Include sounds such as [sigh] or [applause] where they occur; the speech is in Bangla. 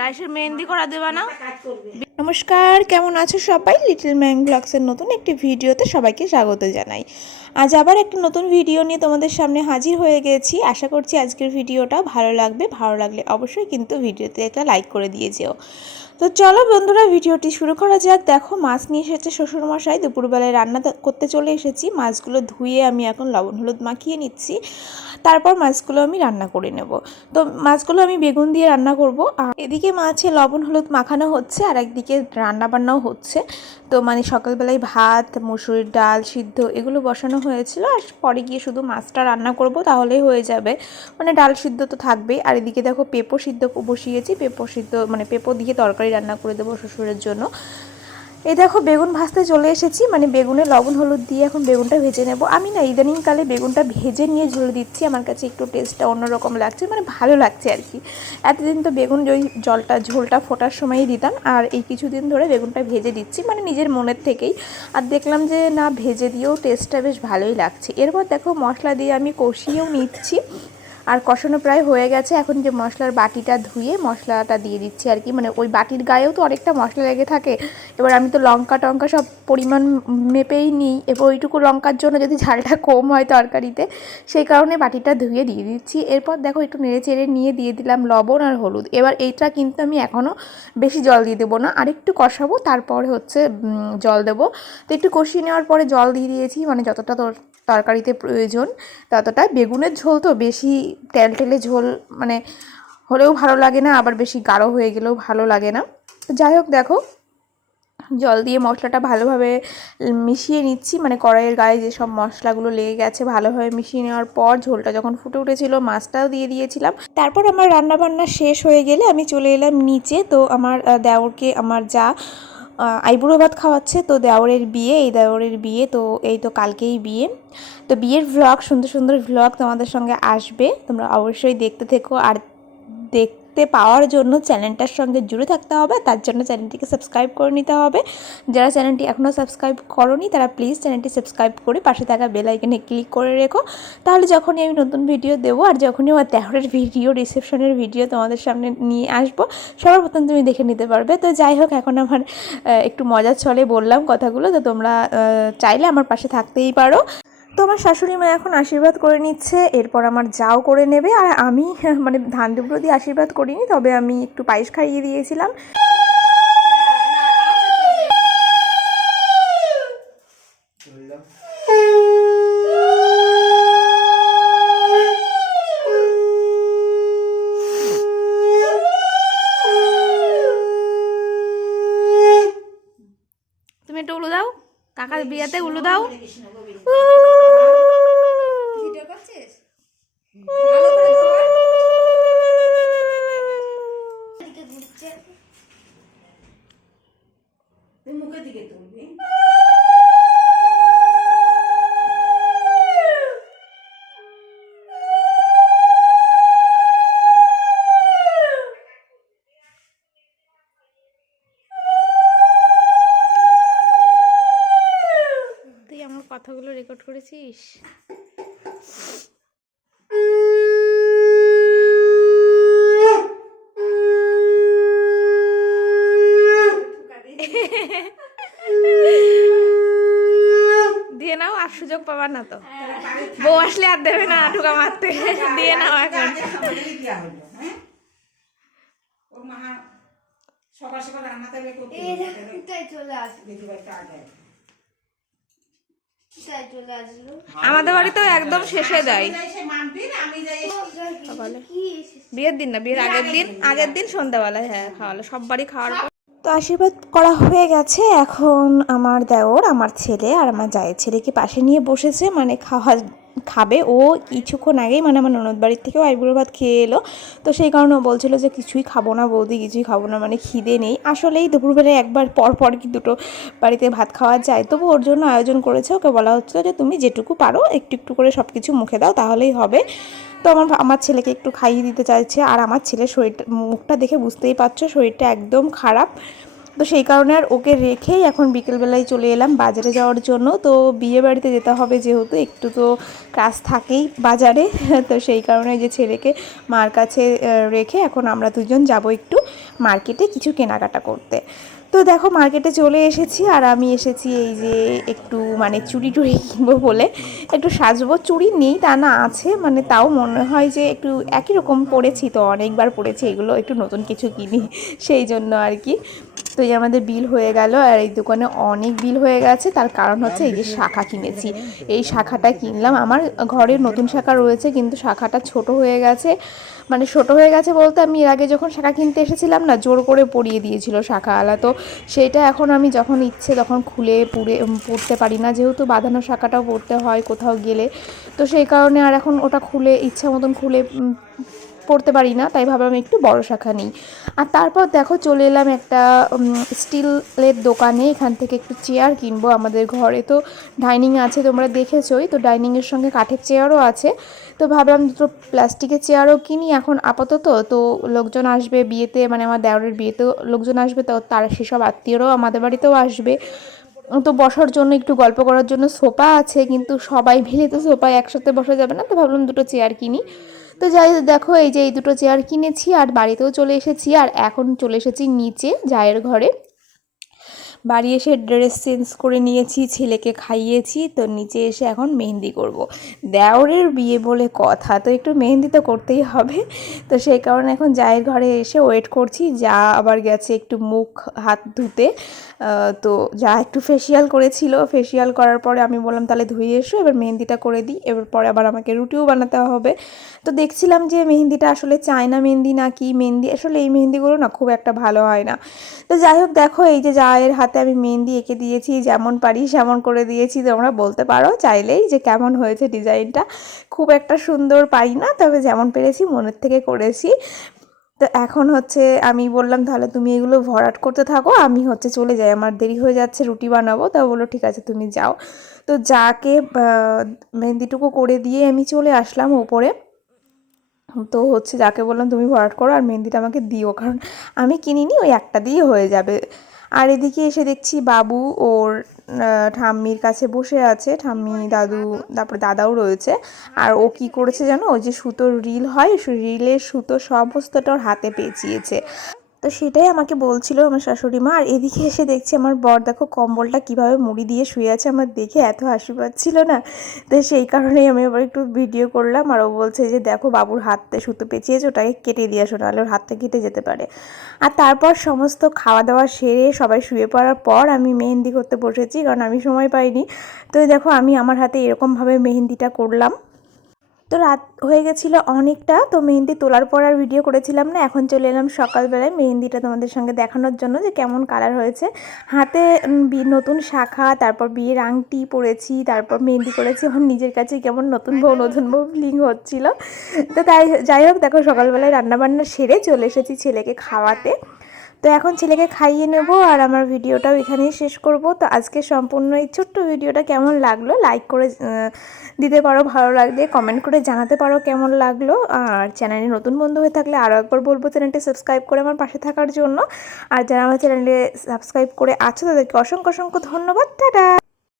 রাইসের মেহেন্দি করা দেবা না। নমস্কার, কেমন আছো সবাই? লিটল ম্যাং ব্লগসের নতুন একটি ভিডিওতে সবাইকে স্বাগত জানাই। আজ আবার একটি নতুন ভিডিও নিয়ে তোমাদের সামনে হাজির হয়ে গেছি। আশা করছি আজকের ভিডিওটা ভালো লাগবে। ভালো লাগলে অবশ্যই কিন্তু ভিডিওতে একটা লাইক করে দিয়ে যেও। তো চলো বন্ধুরা, ভিডিওটি শুরু করা যাক। দেখো, মাছ নিয়ে এসেছে শ্বশুরমশাই। দুপুরবেলায় রান্না করতে চলে এসেছি। মাছগুলো ধুয়ে আমি এখন লবণ হলুদ মাখিয়ে নিচ্ছি। তারপর মাছগুলো আমি রান্না করে নেব। তো মাছগুলো আমি বেগুন দিয়ে রান্না করব। আর এদিকে মাছে লবণ হলুদ মাখানো হচ্ছে, আর একদিকে রান্না বান্নাও হচ্ছে। তো মানে সকালবেলায় ভাত, মুসুরির ডাল, সিদ্ধ এগুলো বসানো হয়েছিল। আর পরে গিয়ে শুধু মাছটা রান্না করব, তাহলেই হয়ে যাবে। মানে ডাল সিদ্ধ তো থাকবেই। আর এদিকে দেখো, পেঁপো সিদ্ধ বসিয়েছি। পেঁপো সিদ্ধ মানে পেঁপো দিয়ে তরকারি রান্না করে দেবো শ্বশুরের জন্য। এই দেখো, বেগুন ভাজতে চলে এসেছি। মানে বেগুনে লবণ, হলুদ দিয়ে এখন বেগুনটা ভেজে নেব। আমি না ইদানিংকালে বেগুনটা ভেজে নিয়ে ঝুলে দিচ্ছি। আমার কাছে একটু টেস্টটা অন্যরকম লাগছে মানে ভালো লাগছে আর কি। এতদিন তো বেগুন ওই জলটা, ঝোলটা ফোটার সময়ই দিতাম। আর এই কিছুদিন ধরে বেগুনটা ভেজে দিচ্ছি মানে নিজের মনের থেকেই। আর দেখলাম যে না, ভেজে দিয়েও টেস্টটা বেশ ভালোই লাগছে। এরপর দেখো, মশলা দিয়ে আমি কষিয়েও নিচ্ছি। আর কষানো প্রায় হয়ে গেছে। এখন যে মশলার বাটিটা ধুয়ে মশলাটা দিয়ে দিচ্ছি আর কি। মানে ওই বাটির গায়েও তো অনেকটা মশলা লেগে থাকে। এবার আমি তো লঙ্কা টঙ্কা সব পরিমাণ মেপেই নিই। এবার ওইটুকু লঙ্কার জন্য যদি ঝালটা কম হয় তরকারিতে, সেই কারণে বাটিটা ধুয়ে দিয়ে দিচ্ছি। এরপর দেখো একটু নেড়ে চেড়ে নিয়ে দিয়ে দিলাম লবণ আর হলুদ। এবার এইটা কিন্তু আমি এখনও বেশি জল দিয়ে দেবো না। আর একটু কষাবো, তারপরে হচ্ছে জল দেবো। তো একটু কষিয়ে নেওয়ার পরে জল দিয়ে দিয়েছি। মানে যতটা তোর তরকারিতে প্রয়োজন, ততটা বেগুনের ঝোল তো বেশি তেল টেলটেলে ঝোল মানে হলেও ভালো লাগে না, আবার বেশি গাঢ় হয়ে গেলেও ভালো লাগে না। তো যাই হোক দেখো, জল দিয়ে মশলাটা ভালোভাবে মিশিয়ে নিচ্ছি মানে কড়াইয়ের গায়ে যেসব মশলাগুলো লেগে গেছে ভালোভাবে মিশিয়ে নেওয়ার পর ঝোলটা যখন ফুটে উঠেছিল মাছটাও দিয়ে দিয়েছিলাম। তারপর আমার রান্না বান্না শেষ হয়ে গেলে আমি চলে এলাম নিচে, তো আমার দেওরকে আমার যা আইবুড়ো ভাত খাওয়াচ্ছে, তো দেওরের বিয়ে, এই দেওরের বিয়ে, তো এই তো কালকেই বিয়ে। তো বিয়ের ভ্লগ সুন্দর সুন্দর ভ্লগ তোমাদের সঙ্গে আসবে, তোমরা অবশ্যই দেখতে থেকো, আর দেখতে পাওয়ার জন্য চ্যানেলটার সঙ্গে জুড়ে থাকতে হবে, তার জন্য চ্যানেলটিকে সাবস্ক্রাইব করে নিতে হবে। যারা চ্যানেলটি এখনও সাবস্ক্রাইব করনি, তারা প্লিজ চ্যানেলটি সাবস্ক্রাইব করে পাশে থাকা বেল আইকনে ক্লিক করে রেখো। তাহলে যখনই আমি নতুন ভিডিও দেবো, আর যখনই আমার তেহরের ভিডিও রিসেপশনের ভিডিও তোমাদের সামনে নিয়ে আসব সবার প্রথম তুমি দেখে নিতে পারবে। তো যাই হোক, এখন আমার একটু মজার ছলে বললাম কথাগুলো, তো তোমরা চাইলে আমার পাশে থাকতেই পারো। তো আমার শাশুড়ি মা এখন আশীর্বাদ করে নিচ্ছে এরপর আমার যাও করে নেবে। আর আমি [laughs] মানে ধান দুপুরো দিয়ে আশীর্বাদ করিনি তবে আমি একটু পায়েস খাইয়ে দিয়েছিলাম। তুমি একটু উলু দাও কাকার বিয়েতে উলু দাও। রেকর্ড করেছিস? দিয়ে নাও আর সুযোগ পাবার না তো। বউ আসলে আর দেবে না ঠুকা মারতে। দিয়ে নাও এখন। সকালে সকাল রান্না তাহলে চলে আসলো দেখি ভাই একটু আগে কোথায় চলে আসলো আমাদের বাড়িতেও একদম শেষে দেয়? বিয়ের দিন না, বিয়ের আগের দিন আগের দিন সন্ধ্যাবেলায় হ্যাঁ খাওয়ালো সব বাড়ি খাওয়ার পর। তো আশীর্বাদ করা হয়ে গেছে। এখন আমার দেওর, আমার ছেলে আর আমার জায়ের ছেলেকে পাশে নিয়ে বসেছে? মানে খাওয়া খাবে। ও কিছুক্ষণ আগেই মানে আমার ননদ বাড়ির থেকেও আইবুড়ো ভাত খেয়ে এলো। তো সেই কারণে ও বলছিল যে, কিছুই খাব না বৌদি, কিছুই খাব না। মানে খিদে নেই। আসলেই দুপুরবেলায় একবার পর পর কি দুটো বাড়িতে ভাত খাওয়া যায়। তবু ওর জন্য আয়োজন করেছে। ওকে বলা হচ্ছিল যে, তুমি যেটুকু পারো, একটু একটু করে সব কিছু মুখে দাও, তাহলেই হবে। তো আমার আমার ছেলেকে একটু খাইয়ে দিতে চাইছে। আর আমার ছেলের শরীরটা, মুখটা দেখে বুঝতেই পারছ, শরীরটা একদম খারাপ। তো সেই কারণে আর ওকে রেখেই এখন বিকেলবেলায় চলে এলাম বাজারে যাওয়ার জন্য। তো বিয়ে বাড়িতে যেতে হবে যেহেতু, একটু তো কাজ থাকেই বাজারে। [laughs] তো সেই কারণে যে ছেলেকে মার কাছে রেখে এখন আমরা দুজন যাব একটু মার্কেটে কিছু কেনাকাটা করতে। তো দেখো মার্কেটে চলে এসেছি আর আমি এসেছি এই যে একটু মানে চুড়ি টুড়ি কিনবো বলে। একটু সাজবো, চুড়ি নেই তা না আছে মানে তাও মনে হয় যে একটু একই রকম পরেছি তো, অনেকবার পরেছি এগুলো একটু নতুন কিছু কিনি, সেই জন্য আর কি। তো এই আমাদের বিল হয়ে গেল আর এই দোকানে অনেক বিল হয়ে গেছে। তার কারণ হচ্ছে এই যে শাখা কিনেছি। এই শাখাটা কিনলাম। আমার ঘরে নতুন শাখা রয়েছে, কিন্তু শাখাটা ছোট হয়ে গেছে। মানে ছোট হয়ে গেছে বলতে আমি এর আগে যখন শাখা কিনতে এসেছিলাম না, জোর করে পরিয়ে দিয়েছিল শাখাওয়ালা। তো সেটা এখন আমি যখন ইচ্ছে তখন খুলে পুড়ে পড়তে পারি না। যেহেতু বাঁধানো শাখাটাও পড়তে হয় কোথাও গেলে। তো সেই কারণে আর এখন ওটা খুলে, ইচ্ছা মতন খুলে পড়তে পারি না, তাই ভাবলাম একটু বড় শাখা নিই। আর তারপর দেখো চলে এলাম একটা স্টিলের দোকানে, এখান থেকে একটু চেয়ার কিনবো আমাদের ঘরে। তো ডাইনিং আছে, তোমরা দেখেছোই, তো ডাইনিংয়ের সঙ্গে কাঠের চেয়ারও আছে। তো ভাবলাম দুটো প্লাস্টিকের চেয়ারও কিনি এখন আপাতত। তো লোকজন আসবে বিয়েতে মানে আমার দেওরের বিয়েতেও লোকজন আসবে, তো তারা, সেসব আত্মীয়রাও আমাদের বাড়িতেও আসবে। তো বসার জন্য একটু গল্প করার জন্য সোফা আছে, কিন্তু সবাই মিলে তো সোফায় একসাথে বসা যাবে না, তো ভাবলাম দুটো চেয়ার কিনি। তো যাই দেখো এই যে এই দুটো চেয়ার কিনেছি আর বাড়িতেও চলে এসেছি আর এখন চলে এসেছি নিচে জায়ের ঘরে। বাড়ি এসে ড্রেস চেঞ্জ করে নিয়েছি, ছেলেকে খাইয়েছি, তো নিচে এসে এখন মেহেন্দি করব। দেওরের বিয়ে বলে কথা, তো একটু মেহেন্দি তো করতেই হবে। তো সেই কারণে এখন জায়ের ঘরে এসে ওয়েট করছি, যা আবার গেছে একটু মুখ, হাত ধুতে। তো যা একটু ফেসিয়াল করেছিল ফেসিয়াল করার পরে আমি বললাম, তাহলে ধুয়ে এসো, এবার মেহেন্দিটা করে দিই। এবার পরে আবার আমাকে রুটিও বানাতে হবে। তো দেখছিলাম যে মেহেন্দিটা আসলে চায়না মেহেন্দি না কি মেহেন্দি, আসলে এই মেহেন্দিগুলো না খুব একটা ভালো হয় না। তো যাই হোক, দেখো এই যে জায়ের হাতে আমি মেহেন্দি এঁকে দিয়েছি, যেমন পারি সেমন করে দিয়েছি। তোমরা বলতে পারো চাইলেই যে কেমন হয়েছে ডিজাইনটা। খুব একটা সুন্দর পারি না তবে যেমন পেরেছি মনের থেকে করেছি। তো এখন হচ্ছে আমি বললাম, তাহলে তুমি এগুলো ভরাট করতে থাকো, আমি হচ্ছে চলে যাই। আমার দেরি হয়ে যাচ্ছে, রুটি বানাবো। তা বলল, ঠিক আছে, তুমি যাও। তো যাকে মেহেন্দিটুকু করে দিয়ে আমি চলে আসলাম ওপরে। তো হচ্ছে যাকে বললাম, তুমি ভরাট করো আর মেহেন্দিটা আমাকে দিও। কারণ আমি কিনিনি, ওই একটা দিয়ে হয়ে যাবে। আর এদিকে এসে দেখছি বাবু ওর ঠাম্মির কাছে বসে আছে। ঠাম্মি দাদু, তারপরে দাদাও রয়েছে। আর ও কি করেছে জানো? ওই যে সুতোর রিল হয় রিলের সুতো সমস্তটা ওর হাতে পেঁচিয়েছে। তো সেটাই আমাকে বলছিল আমার শাশুড়ি মা, আর এদিকে এসে দেখছি আমার বর দেখো কম্বলটা কীভাবে মুড়ি দিয়ে শুয়ে আছে, আমার দেখে এত হাসি পাচ্ছিল না। তো সেই কারণেই আমি আবার একটু ভিডিও করলাম, আর ও বলছে যে দেখো বাবুর হাতে সুতো পেঁচিয়েছে, ওটাকে কেটে দিয়ে আসো, নাহলে ওর হাতটা কেটে যেতে পারে। আর তারপর সমস্ত খাওয়া দাওয়া সেরে সবাই শুয়ে পড়ার পর আমি মেহেন্দি করতে বসেছি, কারণ আমি সময় পাইনি। তো দেখো আমি আমার হাতে এরকমভাবে মেহেন্দিটা করলাম। তো রাত হয়ে গেছিল অনেকটা, তো মেহেন্দি তোলার পর আর ভিডিও করেছিলাম না, এখন চলে এলাম সকালবেলায় মেহেন্দিটা তোমাদের সঙ্গে দেখানোর জন্য যে কেমন কালার হয়েছে। হাতে নতুন শাখা, তারপর বিয়ের আংটি পরেছি, তারপর মেহেন্দি করেছি, এখন নিজের কাছে কেমন নতুন বউ নতুন বউ ফিলিং হচ্ছিল। তো তাই, যাই হোক, দেখো সকালবেলায় রান্নাবান্না সেরে চলে এসেছি ছেলেকে খাওয়াতে। তো এখন ছেলেকে খাইয়ে নেব আর আমার ভিডিওটাও এখানেই শেষ করব। তো আজকে সম্পূর্ণ এই ছোট্ট ভিডিওটা কেমন লাগল লাইক করে দিতে পারো, ভালো লাগলে কমেন্ট করে জানাতে পারো কেমন লাগল। আর চ্যানেলে নতুন বন্ধু হয়ে থাকলে আরও একবার বলব চ্যানেলটি সাবস্ক্রাইব করে আমার পাশে থাকার জন্য। আর যারা আমার চ্যানেলে সাবস্ক্রাইব করে আছো তাদেরকে অসংখ্য অসংখ্য ধন্যবাদ। টাটা!